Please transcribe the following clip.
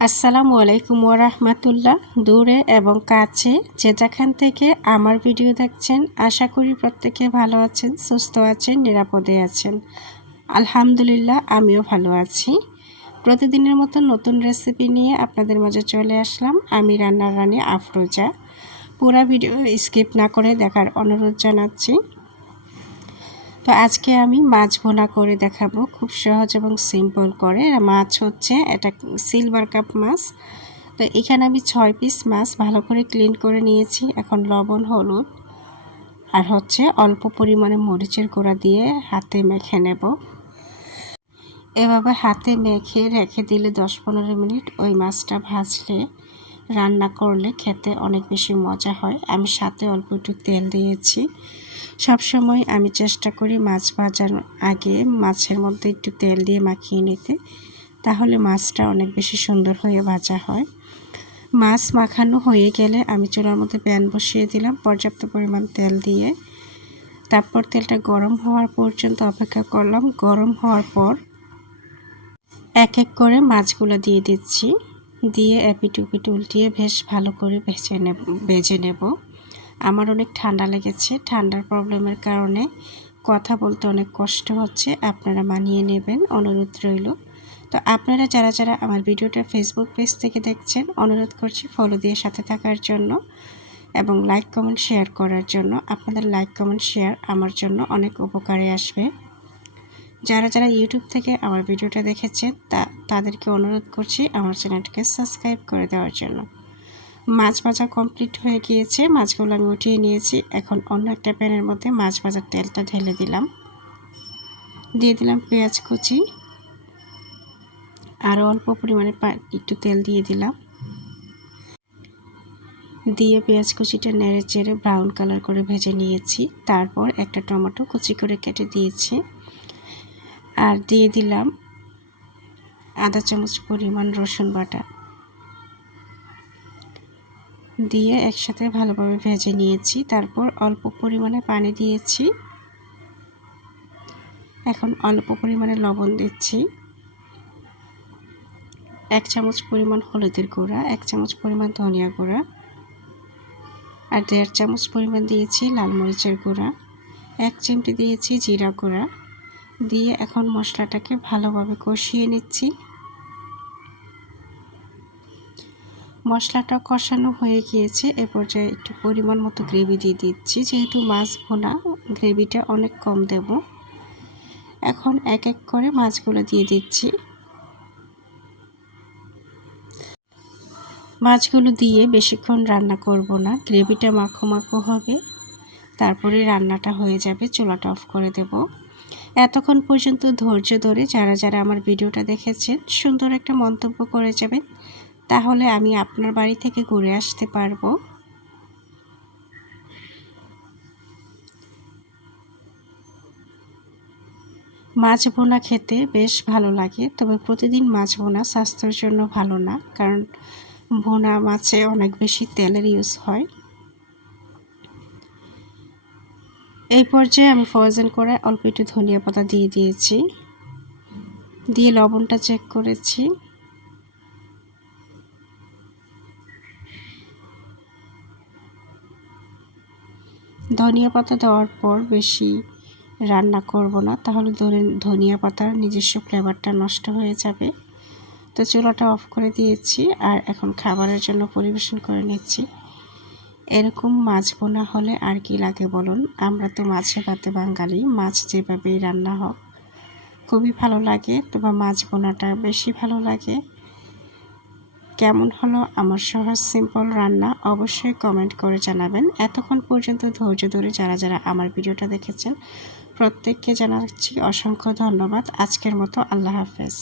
আসসালামু আলাইকুম ওরহমতুল্লাহ দূরে এবং কাছে যে যেখান থেকে আমার ভিডিও দেখছেন, আশা করি প্রত্যেকে ভালো আছেন, সুস্থ আছেন, নিরাপদে আছেন। আলহামদুলিল্লাহ, আমিও ভালো আছি। প্রতিদিনের মতো নতুন রেসিপি নিয়ে আপনাদের মাঝে চলে আসলাম। আমি রান্নার রানী আফরোজা। পুরা ভিডিও স্কিপ না করে দেখার অনুরোধ জানাচ্ছি। তো আজকে আমি মাছ ভোনা করে দেখাবো। খুব সহজ এবং সিম্পল করে। মাছ হচ্ছে এটা সিলভার কাপ মাছ। তো এখানে আমি ছয় পিস মাছ ভালো করে ক্লিন করে নিয়েছি। এখন লবণ, হলুদ আর হচ্ছে অল্প পরিমাণে মরিচের গুঁড়া দিয়ে হাতে মেখে নেব। এভাবে হাতে মেখে রেখে দিলে দশ পনেরো মিনিট ওই মাছটা ভাজলে, রান্না করলে খেতে অনেক বেশি মজা হয়। আমি সাথে অল্প একটু তেল দিয়েছি। সবসময় আমি চেষ্টা করি মাছ ভাজার আগে মাছের মধ্যে একটু তেল দিয়ে মাখিয়ে নিতে, তাহলে মাছটা অনেক বেশি সুন্দর হয়ে ভাজা হয়। মাছ মাখানো হয়ে গেলে আমি চুলার মধ্যে প্যান বসিয়ে দিলাম, পর্যাপ্ত পরিমাণ তেল দিয়ে। তারপর তেলটা গরম হওয়ার পর্যন্ত অপেক্ষা করলাম। গরম হওয়ার পর এক এক করে মাছগুলো দিয়ে দিচ্ছি, দিয়ে এপিটুপিট উল্টিয়ে বেশ ভালো করে ভেজে নেব ভেজে নেব। আমার অনেক ঠান্ডা লেগেছে। ঠান্ডার প্রবলেমের কারণে কথা বলতে অনেক কষ্ট হচ্ছে। আপনারা মানিয়ে নেবেন, অনুরোধ রইল। তো আপনারা যারা যারা আমার ভিডিওটা ফেসবুক পেজ থেকে দেখছেন, অনুরোধ করছি ফলো দিয়ে সাথে থাকার জন্য এবং লাইক কমেন্ট শেয়ার করার জন্য। আপনাদের লাইক কমেন্ট শেয়ার আমার জন্য অনেক উপকারে আসবে। যারা যারা ইউটিউব থেকে আমার ভিডিওটা দেখেছেন, তা, তাদেরকে অনুরোধ করছি আমার চ্যানেলটিকে সাবস্ক্রাইব করে দেওয়ার জন্য। মাছ ভাজা কমপ্লিট হয়ে গিয়েছে। মাছগুলো আমি উঠিয়ে নিয়েছি। এখন অন্য একটা প্যানের মধ্যে মাছ ভাজার তেলটা ঢেলে দিলাম। দিয়ে দিলাম পেঁয়াজ কুচি। আরও অল্প পরিমাণে একটু তেল দিয়ে দিলাম। দিয়ে পেঁয়াজ কুচিটা নেড়ে চেড়ে ব্রাউন কালার করে ভেজে নিয়েছি। তারপর একটা টমেটো কুচি করে কেটে দিয়েছি। আর দিয়ে দিলাম আধা চামচ পরিমাণ রসুন বাটা। দিয়ে একসাথে ভালোভাবে ভেজে নিয়েছি। তারপর অল্প পরিমাণে পানি দিয়েছি। এখন অল্প পরিমাণে লবণ দিচ্ছি। এক চামচ পরিমাণ হলুদের গুঁড়া, এক চামচ পরিমাণ ধনিয়া গুঁড়া আর দেড় চামচ পরিমাণ দিয়েছি লাল মরিচের গুঁড়া, এক চিমটি দিয়েছি জিরা গুঁড়া। দিয়ে এখন মশলাটাকে ভালোভাবে কষিয়ে নিচ্ছি। মশলাটা কষানো হয়ে গিয়েছে, এ পর্যায়ে একটু পরিমাণ মতো গ্রেভি দিয়ে দিচ্ছি। যেহেতু মাছ ভোনা গ্রেভিটা অনেক কম দেব। এখন এক এক করে মাছগুলো দিয়ে দিচ্ছি। মাছগুলো দিয়ে বেশিক্ষণ রান্না করব না গ্রেভিটা মাখো মাখো হবে। তারপরে রান্নাটা হয়ে যাবে, চুলাটা অফ করে দেব। এতক্ষণ পর্যন্ত ধৈর্য ধরে যারা যারা আমার ভিডিওটা দেখেছেন, সুন্দর একটা মন্তব্য করে যাবেন। তাহলে আমি আপনার বাড়ি থেকে ঘুরে আসতে পারব। মাছ বোনা খেতে বেশ ভালো লাগে, তবে প্রতিদিন মাছ বোনা স্বাস্থ্যের জন্য ভালো না, কারণ বোনা মাছে অনেক বেশি তেলের ইউজ হয়। এই পর্যায়ে আমি ফ্রোজেন করে অল্প একটু ধনিয়া পাতা দিয়ে দিয়েছি, দিয়ে লবণটা চেক করেছি। ধনিয়া পাতা দেওয়ার পর বেশি রান্না করব না, তাহলে ধরে ধনিয়া পাতার নিজস্ব ফ্লেভারটা নষ্ট হয়ে যাবে। তো চুলাটা অফ করে দিয়েছি আর এখন খাবারের জন্য পরিবেশন করে নিচ্ছি। এরকম মাছ বোনা হলে আর কি লাগে বলুন? আমরা তো মাছে ভাতে বাঙালি, মাছ যেভাবেই রান্না হোক, খুবই ভালো লাগে। তবে মাছ বোনাটা বেশি ভালো লাগে। কেমন হলো আমার সহজ সিম্পল রান্না অবশ্যই কমেন্ট করে জানাবেন। এতক্ষণ পর্যন্ত ধৈর্য ধরে যারা যারা আমার ভিডিওটা দেখেছেন, প্রত্যেককে জানাচ্ছি অসংখ্য ধন্যবাদ। আজকের মতো আল্লাহ হাফেজ।